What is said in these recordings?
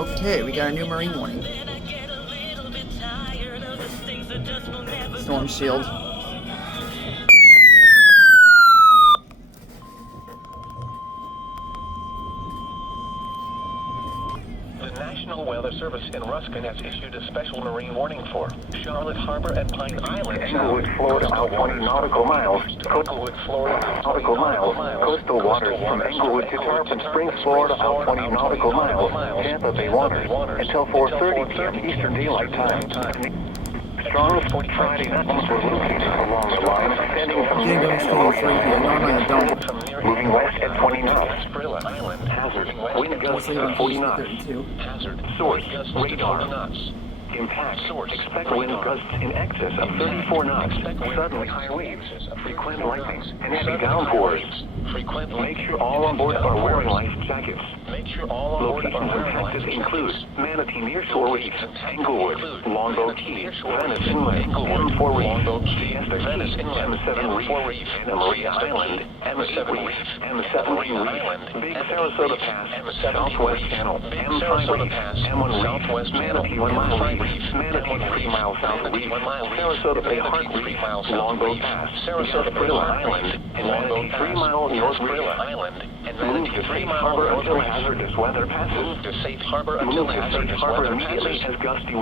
Okay, we got a new marine warning. Storm shield. The National Weather Service in Ruskin has issued a special marine warning for Charlotte Harbor and Pine Island. Englewood, Florida, out 20 nautical miles. Englewood, Florida, Nautical miles. Coastal waters from Englewood to Tarpon Springs, Florida, out 20 nautical miles. Tampa Bay waters until 4:30 p.m. Eastern Daylight Time. Strong Friday night were located along the line extending from Django San Stream 3 here. No, I'm on the dump. moving west at 20 knots. Hazard, wind gusts of 40 knots. 32. Hazard, Source, radar. radar. Impact, expect wind gusts in excess of 34 knots. Suddenly high waves, frequent lightning, and heavy downpours. Make sure all on board are wearing life jackets. Locations in Texas include Manatee Nearshore Reef, Englewood, Longboat Key, Venice Inlet, M4 Reef, Siesta Key, M7 Reef, Anna Maria Island, M7 Reef, M7 Reef, Big Sarasota Pass, Southwest Channel, M5 Reef, M1 Reef, Manatee 1 Mile Reef, Manatee 3 Mile South Reef, Sarasota Bay Heart Reef, Longboat Pass, Sarasota Island, and Manatee 3 Mile North Reef. Move to safe harbor until hazardous weather passes. Move to safe harbor immediately as gusty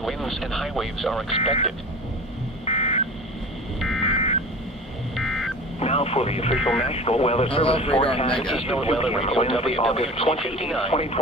winds and high waves are expected. Now for the official National Weather Service forecast. Wednesday, August 20th, 2020.